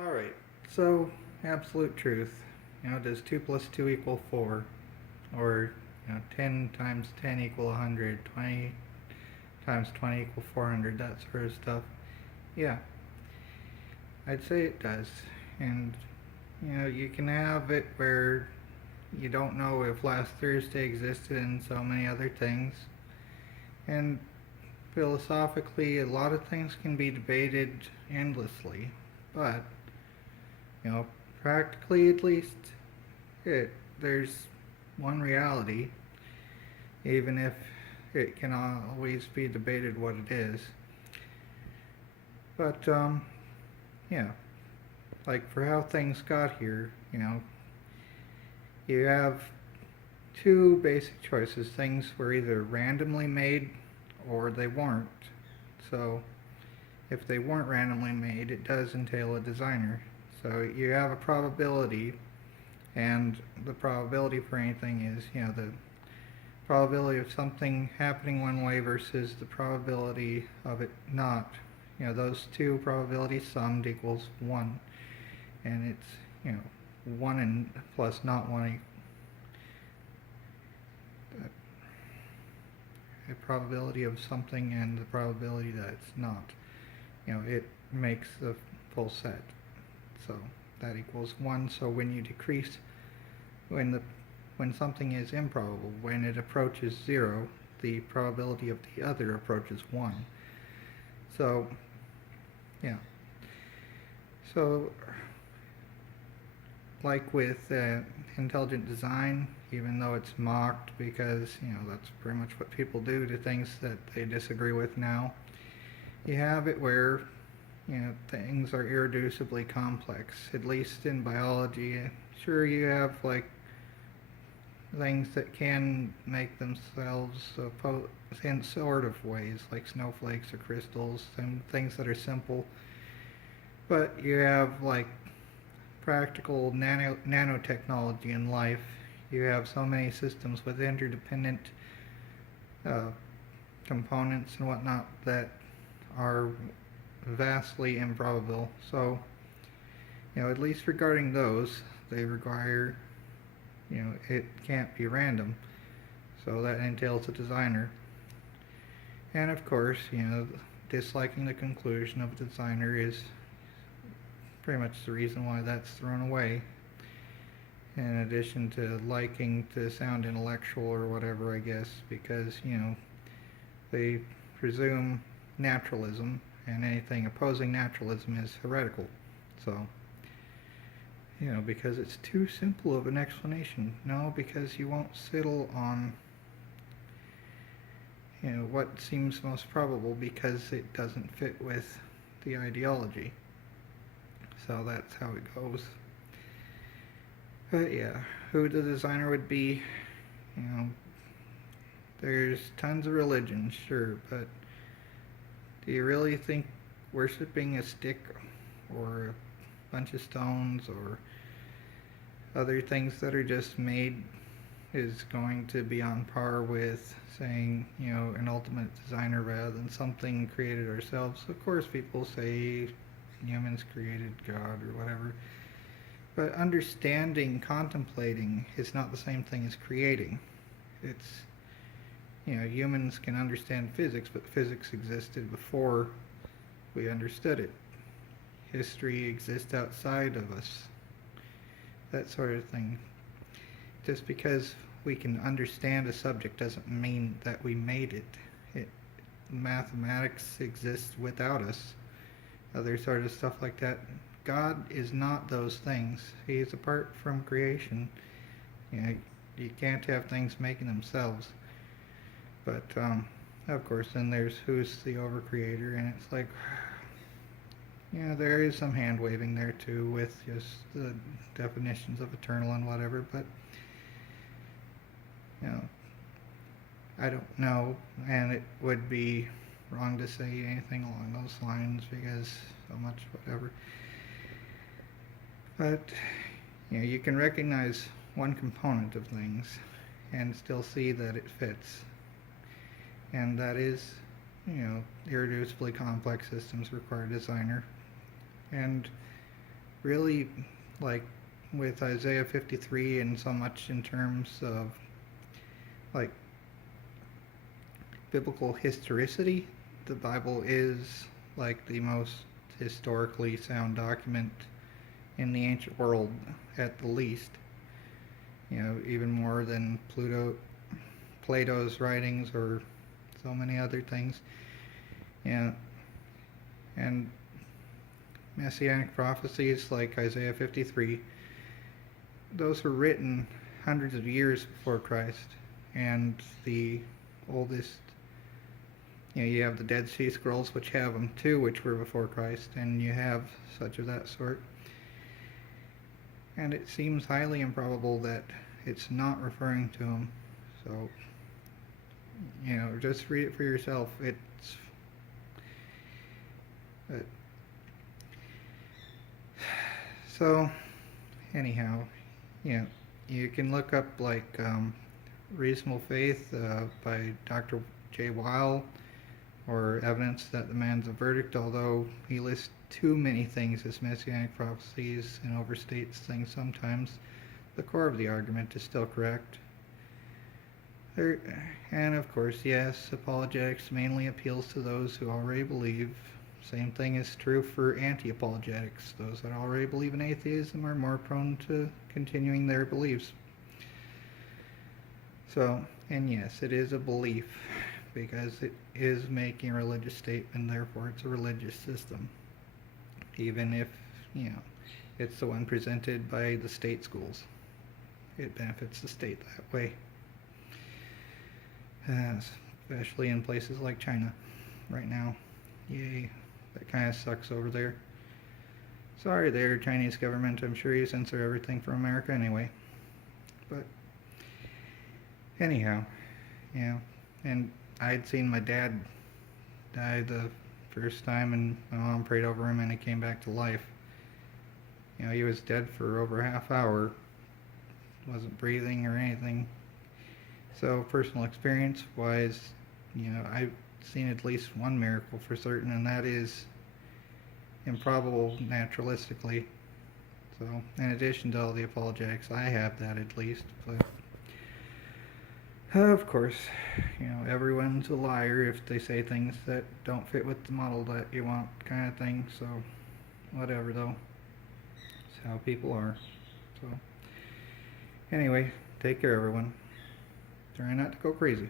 Alright, so absolute truth. Does 2 plus 2 equal 4? Or, 10 times 10 equal 100, 20 times 20 equal 400, that sort of stuff. Yeah, I'd say it does. And, you can have it where you don't know if last Thursday existed and so many other things. And philosophically, a lot of things can be debated endlessly. But, you know, practically at least, there's one reality, even if it can always be debated what it is. But, yeah, like for how things got here, you have two basic choices. Things were either randomly made or they weren't. So, if they weren't randomly made, it does entail a designer. So you have a probability, and the probability for anything is, the probability of something happening one way versus the probability of it not. Those two probabilities summed equals 1. And it's, 1 and plus not 1. A probability of something and the probability that it's not. It makes the full set. So that equals 1. So when you decrease, when something is improbable, when it approaches 0, the probability of the other approaches 1. So, yeah. So, like with intelligent design, even though it's mocked because, that's pretty much what people do to things that they disagree with now, you have it where, things are irreducibly complex, at least in biology. Sure, you have, like, things that can make themselves in sort of ways, like snowflakes or crystals, and things that are simple. But you have, like, practical nanotechnology in life. You have so many systems with interdependent components and whatnot that are vastly improbable. So, at least regarding those, they require, it can't be random. So that entails a designer. And of course, disliking the conclusion of a designer is pretty much the reason why that's thrown away. In addition to liking to sound intellectual or whatever, I guess, because, they presume naturalism, and anything opposing naturalism is heretical. So, because it's too simple of an explanation. No, because you won't settle on, what seems most probable because it doesn't fit with the ideology. So that's how it goes. But yeah, who the designer would be, there's tons of religions, sure, but do you really think worshipping a stick or a bunch of stones or other things that are just made is going to be on par with saying, an ultimate designer rather than something created ourselves? Of course, people say humans created God or whatever. But understanding, contemplating is not the same thing as creating. It's, humans can understand physics, but physics existed before we understood it. History exists outside of us. That sort of thing. Just because we can understand a subject doesn't mean that we made it. Mathematics exists without us. Other sort of stuff like that. God is not those things. He is apart from creation. You can't have things making themselves. But, of course, then there's who's the overcreator, and it's like, there is some hand waving there too with just the definitions of eternal and whatever, but, I don't know, and it would be wrong to say anything along those lines because so much whatever. But, you can recognize one component of things and still see that it fits. And that is, irreducibly complex systems require a designer. And really, like with Isaiah 53 and so much in terms of like biblical historicity, the Bible is like the most historically sound document in the ancient world at the least. Even more than Plato's writings or so many other things. Yeah, and messianic prophecies like Isaiah 53, those were written hundreds of years before Christ, and the oldest, you have the Dead Sea Scrolls, which have them too, which were before Christ, and you have such of that sort. And it seems highly improbable that it's not referring to him. So, just read it for yourself. So, anyhow, you can look up like Reasonable Faith by Dr. J. Weil, or Evidence That the Man's a Verdict, although he lists too many things as messianic prophecies and overstates things sometimes. The core of the argument is still correct. And of course, yes, apologetics mainly appeals to those who already believe. Same thing is true for anti-apologetics. Those that already believe in atheism are more prone to continuing their beliefs. So, and yes, it is a belief because it is making a religious statement, therefore it's a religious system. Even if, it's the one presented by the state schools. It benefits the state that way. Especially in places like China right now. Yay, that kind of sucks over there. Sorry there, Chinese government, I'm sure you censor everything from America anyway. But anyhow, and I'd seen my dad die the first time, and my mom prayed over him and he came back to life. He was dead for over a half hour, wasn't breathing or anything. So personal experience wise, I've seen at least one miracle for certain, and that is improbable naturalistically. So in addition to all the apologetics, I have that at least. But of course, everyone's a liar if they say things that don't fit with the model that you want, kind of thing. So whatever though, it's how people are. So anyway, take care everyone. Try not to go crazy.